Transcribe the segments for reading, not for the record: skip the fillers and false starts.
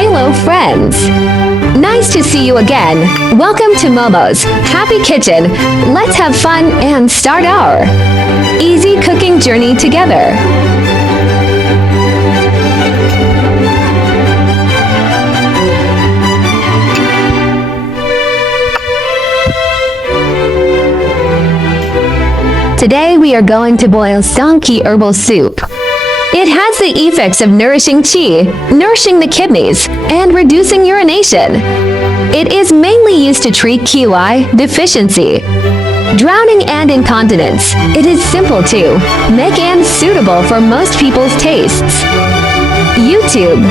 Hello friends! Nice to see you again. Welcome to Momo's Happy Kitchen. Let's have fun and start our easy cooking journey together. Today we are going to boil Songki herbal soup. It has the effects of nourishing qi, nourishing the kidneys, and reducing urination. It is mainly used to treat QI deficiency, drowning and incontinence. It is simple to make and suitable for most people's tastes. YouTube.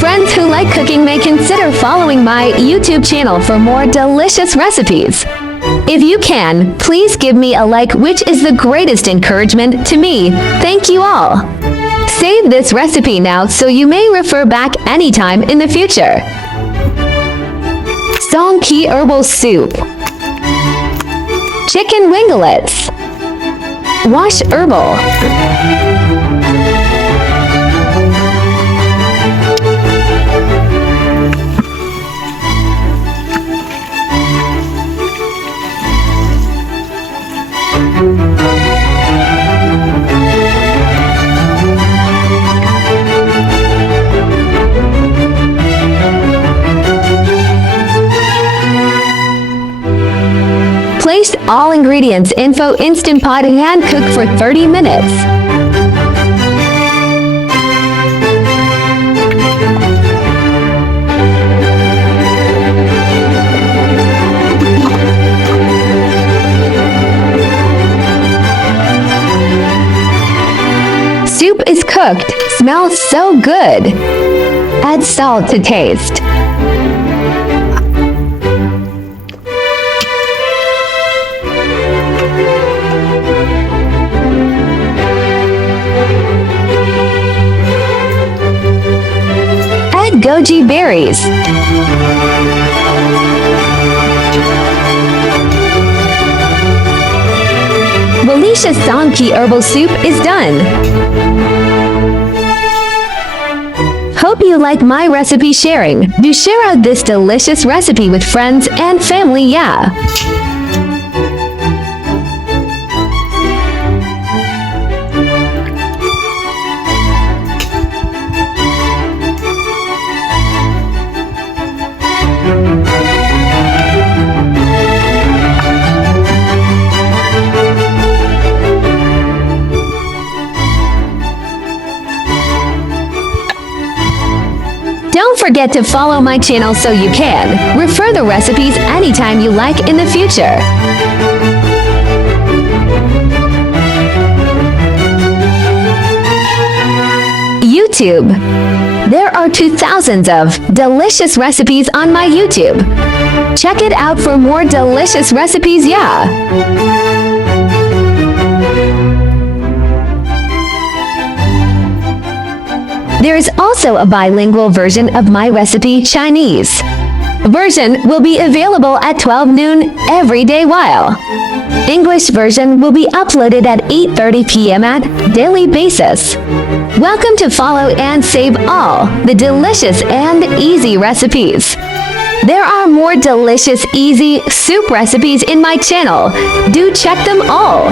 Friends who like cooking may consider following my YouTube channel for more delicious recipes. If you can, please give me a like, which is the greatest encouragement to me. Thank you all. Save this recipe now so you may refer back anytime in the future. Songki herbal soup. Chicken winglets. Wash herbal. Place all ingredients in Instant Pot and cook for 30 minutes. Soup is cooked. Smells so good. Add salt to taste. Add goji berries. Delicious Songki herbal soup is done. Hope you like my recipe sharing. Do share out this delicious recipe with friends and family, yeah. Don't forget to follow my channel so you can refer the recipes anytime you like in the future. YouTube. There are 2,000 of delicious recipes on my YouTube. Check it out for more delicious recipes, yeah. There is also a bilingual version of my recipe, Chinese version will be available at 12 noon every day, while English version will be uploaded at 8:30 p.m. at daily basis. Welcome to follow and save all the delicious and easy recipes. There are more delicious, easy soup recipes in my channel. Do check them all.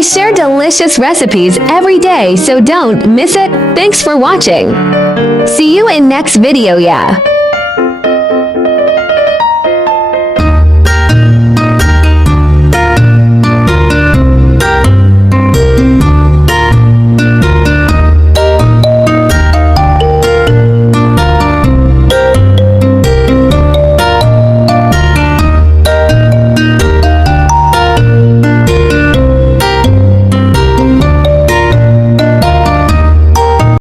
I share delicious recipes every day, so don't miss it. Thanks for watching. See you in next video, yeah.